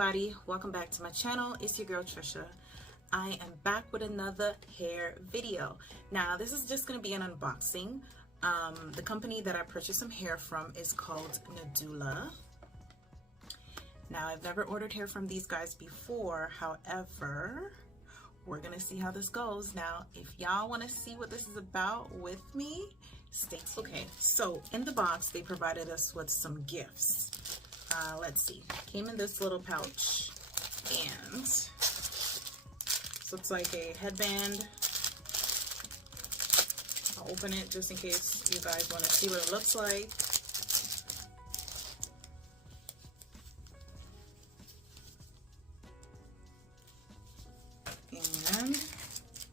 everybody, welcome back to my channel. It's your girl Trisha. I am back with another hair video. Now this is just going to be an unboxing. The company that I purchased some hair from is called Nadula. Now I've never ordered hair from these guys before, however we're gonna see how this goes. Now if y'all want to see what this is about with me, stay tuned. Okay, so in the box they provided us with some gifts. Let's see, came in this little pouch, and this looks like a headband. I'll open it just in case you guys want to see what it looks like. And I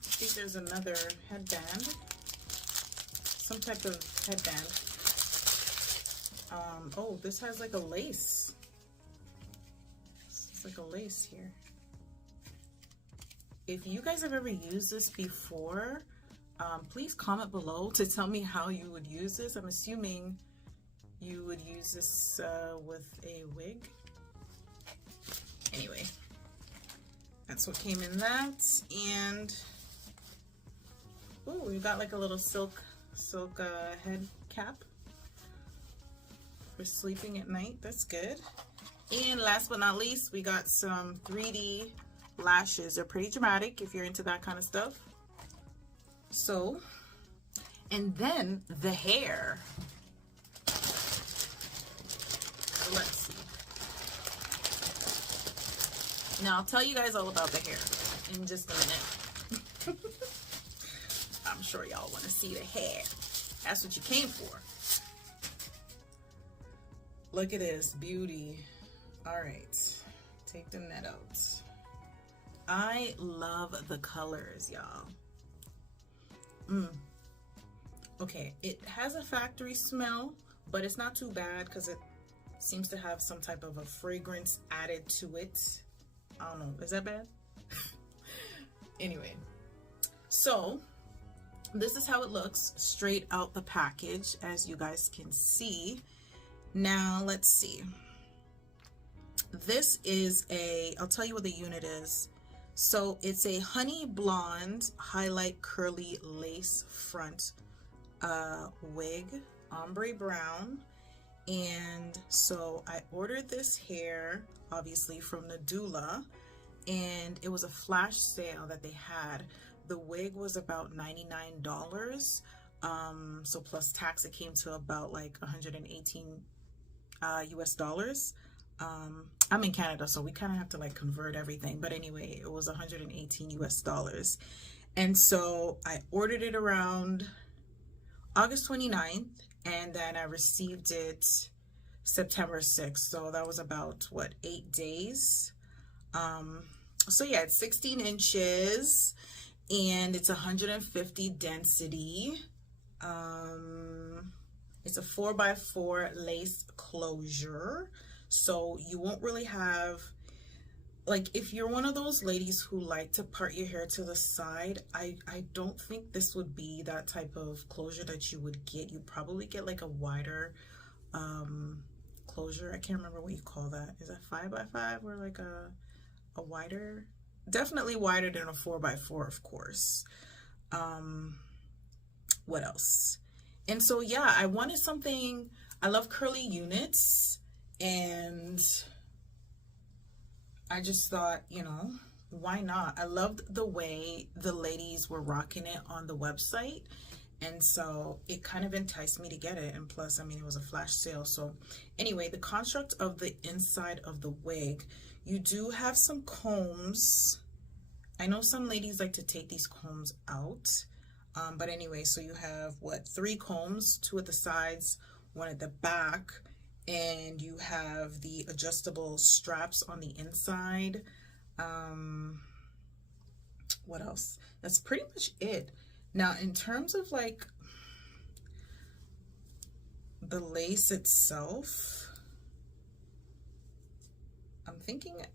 think there's another headband, some type of headband. Oh, this has like a lace. It's like a lace here. If you guys have ever used this before, please comment below to tell me how you would use this. I'm assuming you would use this with a wig. Anyway, that's what came in that. And oh, we got like a little silk head cap for sleeping at night. That's good. And last but not least, we got some 3D lashes. They're pretty dramatic if you're into that kind of stuff. So, and then the hair. So let's see. Now I'll tell you guys all about the hair in just a minute. I'm sure y'all want to see the hair. That's what you came for. Look at this beauty. All right, take the net out. I love the colors, y'all. Okay, it has a factory smell, but it's not too bad because it seems to have some type of a fragrance added to it. I don't know, is that bad? Anyway, so this is how it looks straight out the package, as you guys can see. Now let's see. This is I'll tell you what the unit is. So it's a honey blonde highlight curly lace front wig, ombre brown. And so I ordered this hair obviously from Nadula, and it was a flash sale that they had. The wig was about $99, so plus tax it came to about like 118 US dollars. I'm in Canada, so we kind of have to like convert everything, but anyway, it was 118 US dollars. And so I ordered it around August 29th, and then I received it September 6th. So that was about what, 8 days. So yeah, it's 16 inches and it's 150 density. It's a 4x4 lace closure, so you won't really have, like, if you're one of those ladies who like to part your hair to the side, I don't think this would be that type of closure that you would get. You'd probably get like a wider closure. I can't remember what you call that. Is that 5x5 or like a wider? Definitely wider than a 4x4, of course. What else? And so yeah, I wanted something. I love curly units, and I just thought, you know, why not? I loved the way the ladies were rocking it on the website, and so it kind of enticed me to get it. And plus, I mean, it was a flash sale. So anyway, the construct of the inside of the wig, you do have some combs. I know some ladies like to take these combs out. But anyway, so you have what, 3 combs, 2 at the sides, 1 at the back, and you have the adjustable straps on the inside. What else? That's pretty much it. Now, in terms of like the lace itself, I'm thinking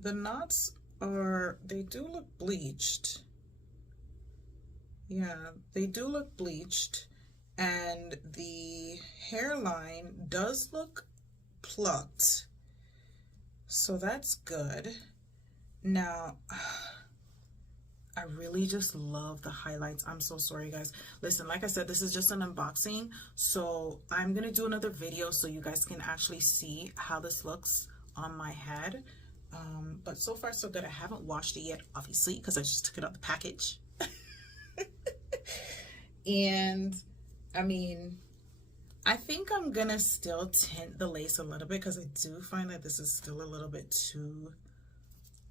the knots they do look bleached. Yeah, they do look bleached, and the hairline does look plucked. So that's good. Now, I really just love the highlights. I'm so sorry, guys. Listen, like I said, this is just an unboxing. So I'm going to do another video so you guys can actually see how this looks on my head. But so far, so good. I haven't washed it yet, obviously, because I just took it out the package. And, I mean, I think I'm going to still tint the lace a little bit because I do find that this is still a little bit too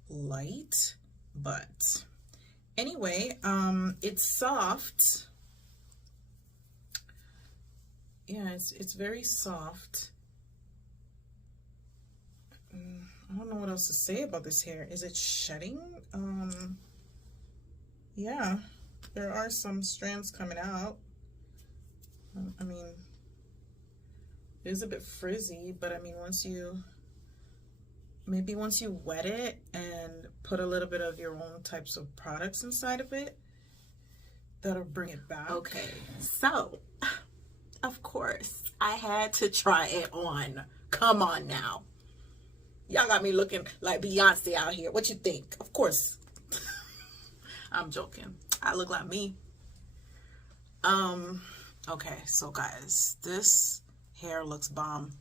light. But anyway, it's soft. Yeah, it's very soft. I don't know what else to say about this hair. Is it shedding? Yeah, there are some strands coming out. I mean, it is a bit frizzy, but I mean, once you wet it and put a little bit of your own types of products inside of it, that'll bring it back. Okay, so of course I had to try it on. Come on now. Y'all got me looking like Beyonce out here. What you think? Of course. I'm joking. I look like me. Okay, so guys, this hair looks bomb.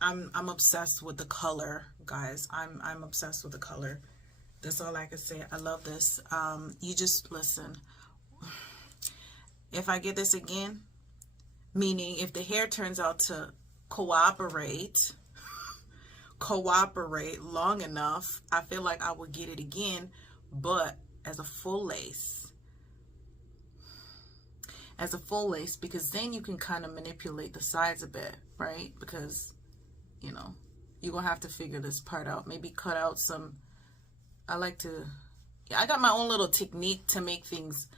I'm obsessed with the color, guys. I'm obsessed with the color. That's all I can say. I love this. You just listen. If I get this again, meaning if the hair turns out to cooperate long enough, I feel like I would get it again, but as a full lace. As a full lace, because then you can kind of manipulate the sides a bit, right? Because, you know, you're gonna have to figure this part out. Maybe cut out some, I got my own little technique to make things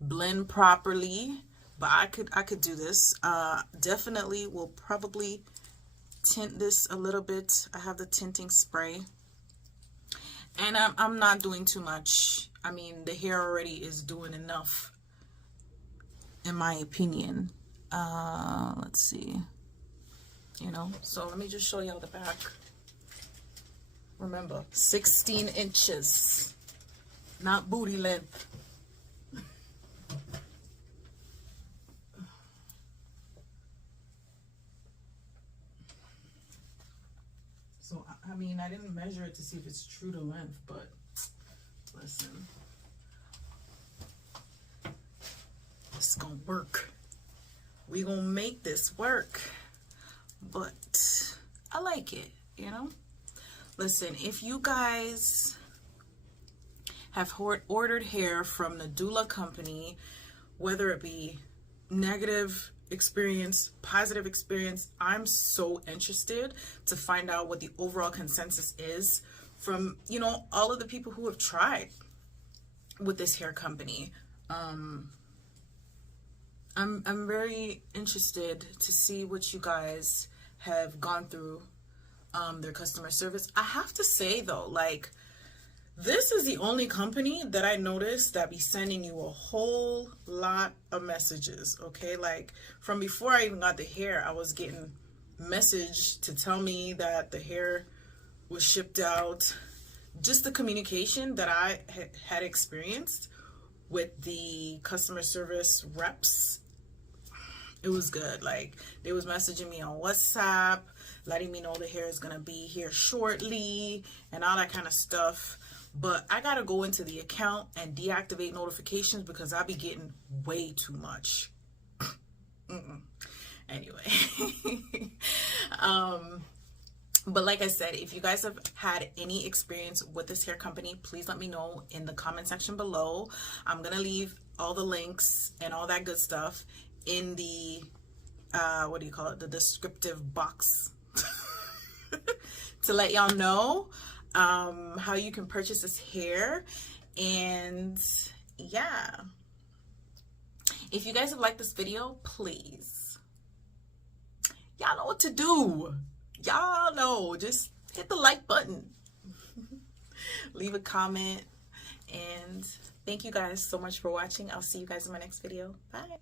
blend properly, but I could do this. Definitely will probably tint this a little bit. I have the tinting spray, and I'm not doing too much. I mean, the hair already is doing enough, in my opinion. Let's see, you know, so let me just show y'all the back. Remember, 16 inches, not booty length. So, I mean, I didn't measure it to see if it's true to length, but listen, it's gonna work. We gonna make this work, but I like it, you know? Listen, if you guys have ordered hair from Nadula company, whether it be negative experience, positive experience, I'm so interested to find out what the overall consensus is from, you know, all of the people who have tried with this hair company. I'm very interested to see what you guys have gone through, their customer service. I have to say though, like, this is the only company that I noticed that be sending you a whole lot of messages, okay? Like, from before I even got the hair, I was getting message to tell me that the hair was shipped out. Just the communication that I had experienced with the customer service reps, it was good. Like, they was messaging me on WhatsApp, letting me know the hair is gonna be here shortly and all that kind of stuff. But I gotta go into the account and deactivate notifications because I be getting way too much. Anyway, but like I said, if you guys have had any experience with this hair company, please let me know in the comment section below. I'm gonna leave all the links and all that good stuff in the what do you call it, the descriptive box to let y'all know how you can purchase this hair. And yeah, if you guys have liked this video, please, y'all know what to do. Y'all know, just hit the like button, leave a comment, and thank you guys so much for watching. I'll see you guys in my next video. Bye.